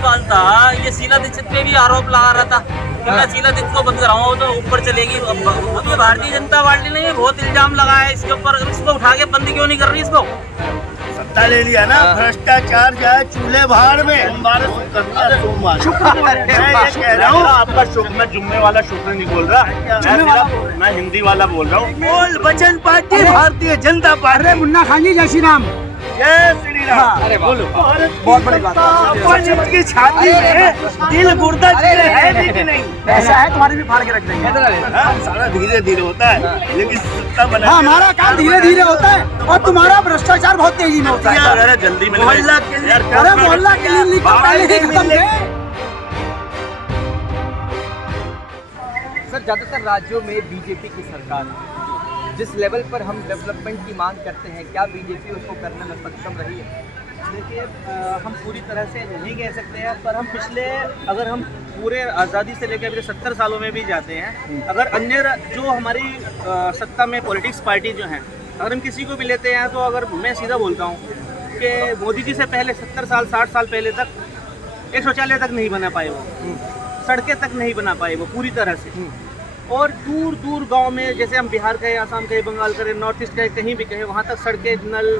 केजरीवाल था, ये शीला दीक्षित पे भी आरोप लगा रहा था कि मैं शीला दीक्षित को बंद कराऊंगा तो ऊपर चलेगी। अब ये भारतीय जनता पार्टी ने बहुत इल्जाम लगाया है इसके ऊपर, इसको उठा के बंद क्यों नहीं कर रही इसको? सत्ता ले लिया ना, भ्रष्टाचार जाए चूल्हे भाड़ में। सोमवार मैं ये कह रहा हूँ, आपका शुक्र, मैं जुम्मे वाला शुक्र नहीं बोल रहा, मैं हिंदी वाला बोल रहा हूँ। बोल वचन पार्टी भारतीय जनता पार्टी। अरे मुन्ना खान जी, जय श्री राम। जय श्री राम। अरे बोलो। बहुत बड़ी बात है। वचन की छाती में दिल गुर्दा चीज़ है भी कि नहीं? ऐसा है, तुम्हारी भी फाड़ के रख देंगे। हाँ, सारा धीरे धीरे होता है, लेकिन सत्ता बना। हमारा काम धीरे धीरे होता है और तुम्हारा भ्रष्टाचार बहुत तेजी में होता है। अरे जल्दी मिल मोहल्ला के लिए अरे मोहल्ला के लिए लिख कर पहले ही खत्म थे। सर, ज़्यादातर राज्यों में बीजेपी की सरकार है। जिस लेवल पर हम डेवलपमेंट की मांग करते हैं, क्या बीजेपी उसको करने में सक्षम रही है? देखिए, हम पूरी तरह से नहीं कह सकते हैं, पर हम पिछले, अगर हम पूरे आज़ादी से लेकर अभी 70 सालों में भी जाते हैं, अगर अन्य जो हमारी सत्ता में पॉलिटिक्स पार्टी जो हैं, अगर हम किसी को भी लेते हैं, तो अगर मैं सीधा बोलता हूँ कि मोदी जी से पहले 70 साल 60 साल पहले तक एक शौचालय तक नहीं बना पाए वो, सड़कें तक नहीं बना पाए वो पूरी तरह से। और दूर दूर गांव में, जैसे हम बिहार कहे, आसाम कहे, बंगाल कहे, नॉर्थ ईस्ट कहे, कहीं भी कहे, वहाँ तक सड़कें, नल,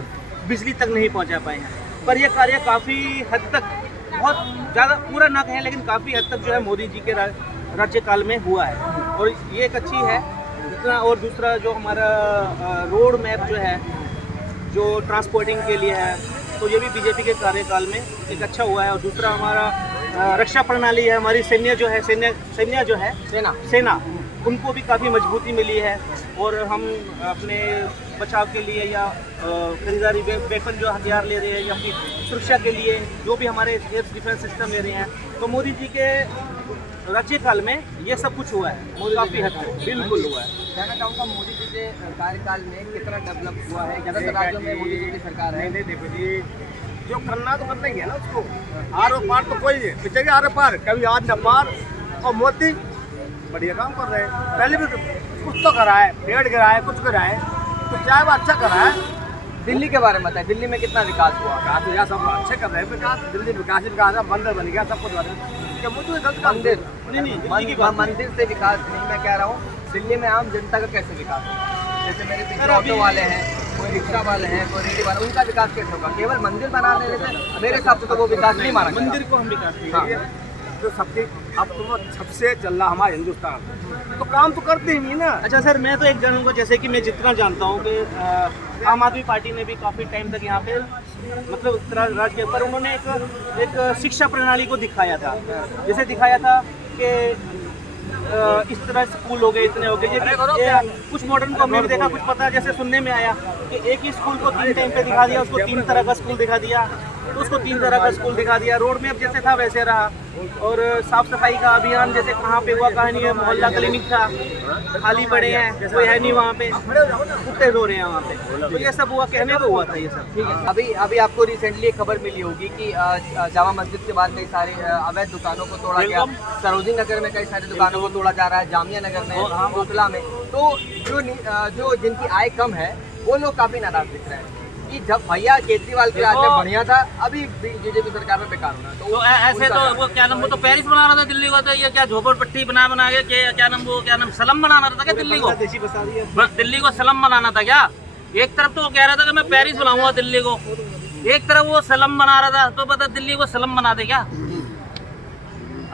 बिजली तक नहीं पहुँचा पाए हैं। पर यह कार्य काफ़ी हद तक, बहुत ज़्यादा पूरा ना कहें, लेकिन काफ़ी हद तक जो है मोदी जी के राज्यकाल में हुआ है, और ये एक अच्छी है जितना। और दूसरा जो हमारा रोड मैप जो है, जो ट्रांसपोर्टिंग के लिए है, तो ये भी बीजेपी के कार्यकाल में एक अच्छा हुआ है। और दूसरा हमारा रक्षा प्रणाली है, हमारी सैन्य जो है, सैन्य जो है, सेना, उनको भी काफ़ी मजबूती मिली है। और हम अपने बचाव के लिए या खरीदारी वेपन जो हथियार ले रहे हैं, या फिर सुरक्षा के लिए जो भी हमारे एयर डिफेंस सिस्टम ले रहे हैं, तो मोदी जी के राज्यकाल में ये सब कुछ हुआ है, काफ़ी हद तक बिल्कुल हुआ है। कहना चाहूँगा, मोदी जी के कार्यकाल में कितना डेवलप हुआ है? ज़्यादातर राज्यों में मोदी जी की सरकार है। नहीं देखो जी, जो करना तो करना ही है ना उसको। आर पार तो कोई नहीं पिछेगा, आर पार कभी आज न पार। और मोदी बढ़िया काम कर रहे हैं, पहले भी कुछ तो कराए, पेड़ गिराए, कुछ कराए, तो चाहे वो अच्छा कराए। दिल्ली के बारे में बताएं, दिल्ली में कितना विकास हुआ? काफी यार सब अच्छे कर रहे हैं विकास। दिल्ली विकास ही विकास है, मंदिर बन गया, सब कुछ बन गया। मुझे गलत काम मंदिर मंदिर से विकास नहीं, मैं कह रहा हूँ दिल्ली में आम जनता का कैसे विकास है? जैसे मेरे पीछे ऑटो वाले हैं, कोई रिक्शा वाले हैं, कोई रेडी वाले, उनका विकास कैसे होगा? केवल मंदिर बनाने से मेरे हिसाब से तो वो विकास नहीं माना। मंदिर को हम विकास नहीं हाँ। जो सबसे अब तो सबसे चल रहा हमारा हिंदुस्तान, तो काम तो करते ही नहीं ना। अच्छा सर, मैं तो एक जानूँगा, जैसे कि मैं जितना जानता हूँ कि आम आदमी पार्टी ने भी काफ़ी टाइम तक यहाँ पे, मतलब उत्तराखंड राज्य के ऊपर उन्होंने एक शिक्षा प्रणाली को दिखाया था। जैसे दिखाया था कि इस तरह स्कूल हो गए, इतने हो गए, ये कुछ मॉडर्न को हमने भी देखा, कुछ पता जैसे सुनने में आया कि एक ही स्कूल को 3 टाइम पे दिखा दिया, उसको 3 तरह का स्कूल दिखा दिया, तो उसको 3 तरह का स्कूल दिखा दिया। रोड मैप जैसे था वैसे रहा। और साफ सफाई का अभियान जैसे कहाँ पे हुआ, कहानी है, मोहल्ला क्लिनिक था, खाली पड़े हैं, कोई है नहीं वहाँ पे, कुत्ते रो रहे हैं वहाँ पे, तो ये सब हुआ, कहने को हुआ था ये सब। ठीक है। अभी आपको रिसेंटली एक खबर मिली होगी कि जामा मस्जिद के बाद कई सारे अवैध दुकानों को तोड़ा गया, सरोजिनी नगर में कई सारी दुकानों को तोड़ा जा रहा है, जामिया नगर में, कोटला में। तो जो जिनकी आय कम है वो लोग काफ़ी नाराज दिख रहे हैं कि जब भैया केजरीवाल के राज में बढ़िया था, अभी बीजेपी सरकार में बेकार होना। तो ऐसे तो वो क्या नाम, वो तो पेरिस बना रहा था दिल्ली को, तो ये क्या झोपड़पट्टी बना के क्या नाम सलम बनाना था क्या दिल्ली को? दिल्ली को सलम बनाना था क्या? एक तरफ तो वो कह रहा था कि मैं पेरिस बनाऊंगा दिल्ली को, एक तरफ वो सलम बना रहा था, तो पता दिल्ली को सलम बना दे क्या?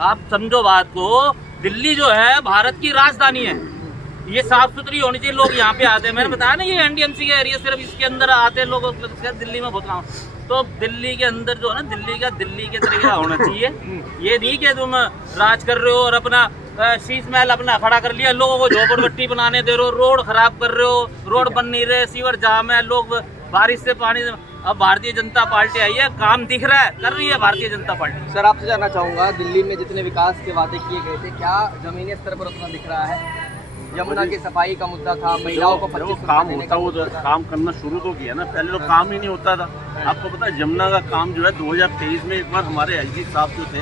आप समझो बात को, दिल्ली जो है भारत की राजधानी है, ये साफ सुथरी होनी चाहिए। लोग यहाँ पे आते हैं, मैंने बताया ना, ये एनडीएमसी का एरिया, सिर्फ इसके अंदर आते हैं लोग, दिल्ली में बहुत काम। तो दिल्ली के अंदर जो है ना, दिल्ली के तरीके होना चाहिए। ये नहीं कि तुम राज कर रहे हो और अपना शीश महल अपना खड़ा कर लिया, लोगों को झोपड़पट्टी बनाने दे रहे हो, रोड खराब कर रहे हो, रोड बन नहीं रहे, सीवर जाम है, लोग बारिश से पानी। अब भारतीय जनता पार्टी आई है, काम दिख रहा है, कर रही है भारतीय जनता पार्टी। सर, आपसे जानना चाहूँगा, दिल्ली में जितने विकास के वादे किए गए थे, क्या जमीनी स्तर पर उतना दिख रहा है? यमुना की सफाई का मुद्दा था, महिलाओं को 25 काम होता, वो काम करना शुरू तो किया ना, पहले तो काम ही नहीं होता था। आपको पता है, यमुना का काम जो है 2023 में एक बार हमारे एलजी साहब जो थे,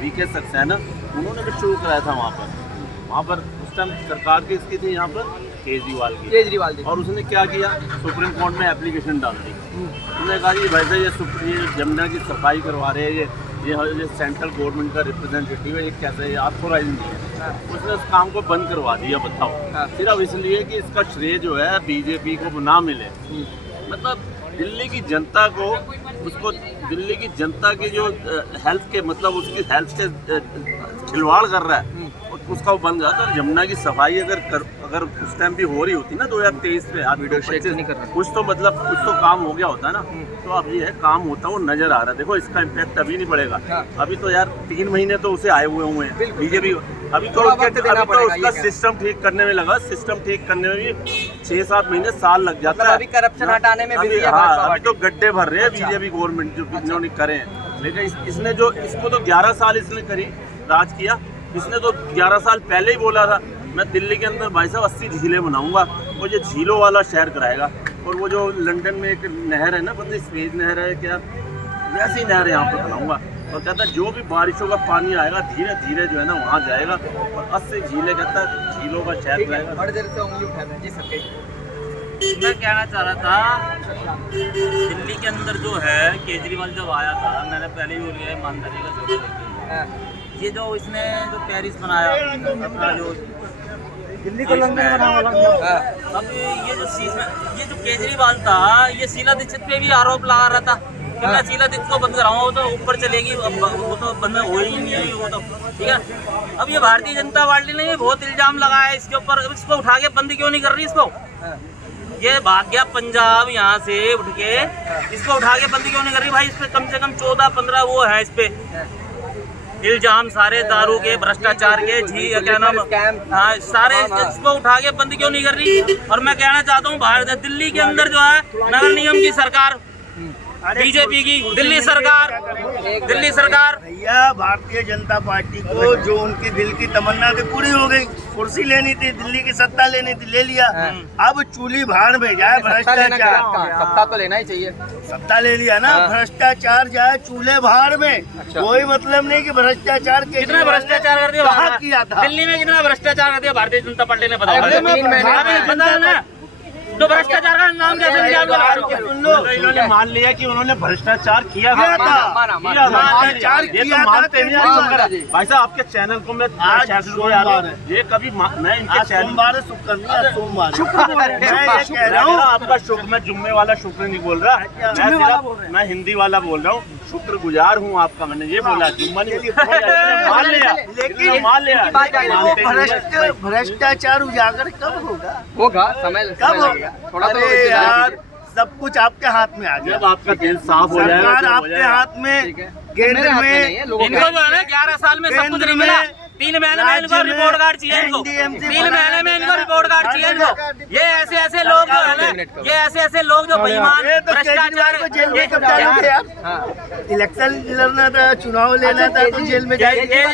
वीके सक्सेना, उन्होंने भी शुरू कराया था वहाँ पर उस टाइम सरकार की इसकी थी यहाँ पर केजरीवाल की। और उसने क्या किया, सुप्रीम कोर्ट में एप्लीकेशन डाल दी। उन्होंने कहा कि भाई साहब ये यमुना की सफाई करवा रहे हैं, ये ये सेंट्रल गवर्नमेंट का रिप्रेजेंटेटिव है, ये कैसे ऑथोराइज नहीं है, उसने उस काम को बंद करवा दिया। बताओ, सिर्फ इसलिए कि इसका श्रेय जो है बीजेपी को ना मिले। मतलब दिल्ली की जनता को, उसको दिल्ली की जनता की जो हेल्थ के, मतलब उसकी हेल्थ से खिलवाड़ कर रहा है, उसका वो बंद रहा। तो यमुना की सफाई अगर उस टाइम भी हो रही होती ना 2023 में, आज कुछ तो मतलब कुछ तो काम हो गया होता ना। तो अब ये है काम होता वो नजर आ रहा है। देखो इसका इम्पैक्ट अभी नहीं पड़ेगा, अभी तो यार 3 महीने तो उसे आए हुए हैं बीजेपी। अभी तो उसका सिस्टम ठीक करने में लगा, सिस्टम ठीक करने में भी 6-7 महीने साल लग जाता है। अभी करप्शन हटाने में अभी तो गड्ढे भर रहे हैं बीजेपी गवर्नमेंट जो इन्होंने करे हैं। लेकिन इसने जो, इसको तो 11 साल इसने करी राज किया। इसने तो 11 साल पहले ही बोला था मैं दिल्ली के अंदर भाई साहब 80 झीलें बनाऊंगा, वो ये झीलों वाला शहर कराएगा। और वो जो लंदन में एक नहर है ना, पता नहीं स्वेज नहर है क्या, वैसी नहर यहाँ पर बनाऊंगा। और कहता है जो भी बारिशों का पानी आएगा धीरे धीरे जो है ना वहाँ जाएगा, और 80 झीलें, कहता है झीलों का शहर कराएगा। बड़ी देर से उंगली उठा रहे हैं। जी सर, मैं कहना चाह रहा था, दिल्ली के अंदर जो है केजरीवाल जब आया था, मैंने पहले ही बोल दिया ईमानदारी का सोचा लेके, ये जो इसने जो पेरिस बनाया अपना, जो दिल्ली को लंदन बनाना वाला। अब ये जो केजरीवाल था, ये शीला दीक्षित पे भी आरोप लगा रहा था कि मैं शीला दीक्षित को बंद कराऊंगा, वो तो ऊपर चलेगी, वो तो बंद हो ही नहीं है, वो तो ठीक है। अब ये भारतीय जनता पार्टी ने ये बहुत इल्जाम लगाया है इसके ऊपर, इसको उठा के बंद क्यों नहीं कर रही इसको? ये भाग गया पंजाब यहाँ से उठ के, इसको उठा के बंद क्यों नहीं कर रही भाई? इस पे कम से कम 14-15 वो है इस पे इल्जाम, सारे दारू के, भ्रष्टाचार के, क्या नाम, हाँ सारे, इसको उठा के बंद क्यों नहीं कर रही? और मैं कहना चाहता हूँ भारत, दिल्ली के अंदर जो है नगर निगम की सरकार, बीजेपी की दिल्ली सरकार भैया, भारतीय जनता पार्टी को जो उनकी दिल की तमन्ना थी पूरी हो गई। कुर्सी लेनी थी, दिल्ली की सत्ता लेनी थी, ले लिया। अब चूली भाड़ में जाए भ्रष्टाचार, सत्ता तो लेना ही चाहिए, सत्ता ले लिया ना, भ्रष्टाचार जाए चूल्हे भाड़ में। कोई मतलब नहीं कि भ्रष्टाचार के, कितना भ्रष्टाचार कर दिया कहाँ किया था दिल्ली में, कितना भ्रष्टाचार कर दिया भारतीय जनता पार्टी ने, बताओ तो भ्रष्टाचार का नाम कैसे लिया? सुन लो, इन्होंने मान लिया कि उन्होंने भ्रष्टाचार किया था। भ्रष्टाचार किया मानते नहीं भाई साहब। आपके चैनल को मैं आज ये कभी मैं इनके चैनल सोमवार मैं कह रहा हूँ आपका शुक्र, मैं जुम्मे वाला शुक्र नहीं बोल रहा, मैं हिंदी वाला बोल रहा हूँ। शुक्रगुजार हूँ आपका, मैंने ये बोला, जुम्मा नहीं मान लिया। लेकिन मान लिया, भ्रष्टाचार उजागर कब होगा, समय कब होगा? थोड़ा तो अरे यार, सब कुछ आपके हाथ में आ गया। जब आपका दिल साफ हो जाएगा, सरकार आपके हाथ में, केंद्र में, इनको जो है ना 11 साल में सब कुछ नहीं मिला। 3 महीने में इनको रिपोर्ट कार्ड चाहिए, इनको 3 महीने में इनको रिपोर्ट कार्ड चाहिए इनको। ये ऐसे लोग जो है ना, ये ऐसे लोग जो बेईमान, भ्रष्टाचार को जेल में कब डालोगे यार? इलेक्शन लड़ना था, चुनाव लेना था, तो जेल में जाएंगे।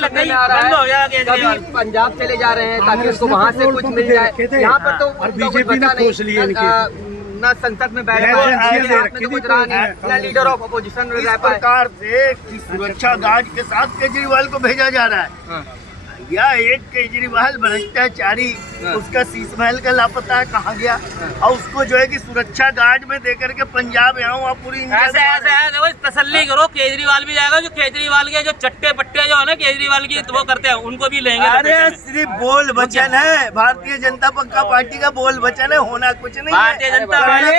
बंद हो गया केजरीवाल। पंजाब चले जा रहे हैं ताकि उसको वहाँ से कुछ मिल जाए। यहाँ पर तो बीजेपी ने खोस लिए, ना संसद में बैठ ना लीडर ऑफ अपोजिशन इस प्रकार से कि सुरक्षा गार्ड के साथ केजरीवाल को भेजा जा रहा है। या एक केजरीवाल भ्रष्टाचारी, उसका शीश महल का लापता है, कहाँ गया? और उसको जो है कि सुरक्षा गार्ड में देकर के पंजाब यहाँ वहाँ पूरी ऐसे देखो, तसल्ली करो, केजरीवाल भी जाएगा। जो केजरीवाल के जो चट्टे पट्टे जो है ना केजरीवाल की वो करते हैं, उनको भी लेंगे। अरे सिर्फ बोल वचन है, भारतीय जनता पार्टी का बोल वचन है, होना कुछ नहीं है। भारतीय जनता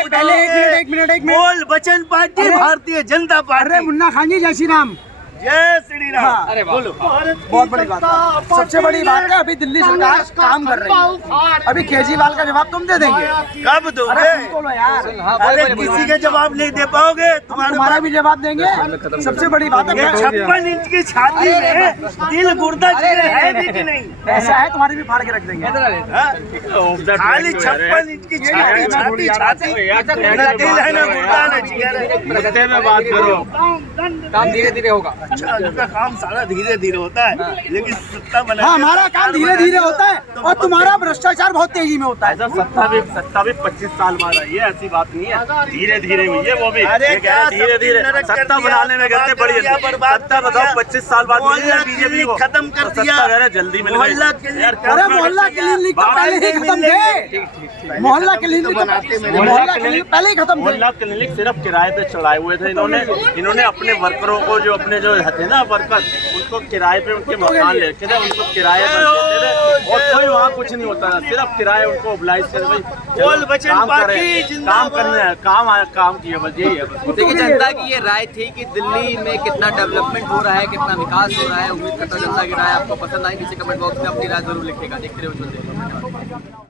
पहले एक मिनट बोल वचन पार्टी भारतीय जनता पार्टी। मुन्ना खान जी, जय श्री राम। जय श्री राम। अरे बोलो, बहुत बड़ी बात है, सबसे बड़ी बात है, अभी दिल्ली सरकार काम कर रही है। अभी केजरीवाल का जवाब तुम दे देंगे, कब दोगे? बोलो यार, अरे किसी का जवाब नहीं दे पाओगे, तुम्हारा भी जवाब देंगे। सबसे बड़ी बात है 56 इंच की छाती में दिल गुर्दा है भी कि नहीं? ऐसा है, तुम्हारी भी फाड़ के रख देंगे। खाली 56 इंच की छाती, न दिल है, न गुर्दा, न जिगर है। में बात करो, काम धीरे धीरे होगा। अच्छा इनका काम सारा धीरे धीरे होता है, लेकिन सत्ता बना हाँ, हमारा काम धीरे धीरे होता है और तुम्हारा भ्रष्टाचार बहुत तेजी में होता है। ऐसा सत्ता भी 25 साल बाद आई है, ऐसी बात नहीं है, धीरे धीरे हुई है वो भी। अरे क्या धीरे धीरे सत्ता बनाने में कहते बड़ी सत्ता बताओ 25 साल बाद मिली है बीजेपी को, खत्म कर दिया, सत्ता कह रहे जल्दी मिल गई। अरे मोहल्ला क्लिनिक तो पहले ही खत्म थे, मोहल्ला क्लिनिक पहले ही खत्म थे। मोहल्ला क्लिनिक सिर्फ किराए पे चढ़ाए हुए थे इन्होंने अपने वर्करों को, जो अपने जो थे ना वर्कर, उनको किराए पे उनके मकान लेके थे, उनको किराए पर देते थे और कोई वहाँ कुछ नहीं होता था, सिर्फ किराए उनको ओबलाइज कर भाई काम करना है, काम किया, बस यही है। देखिए, जनता की ये राय थी कि दिल्ली में कितना डेवलपमेंट हो रहा है, कितना विकास हो रहा है। उम्मीद करता हूं जनता की राय आपको पसंद आई। नीचे कमेंट बॉक्स में अपनी राय जरूर लिखिएगा। देखते रहिए उज्जवल।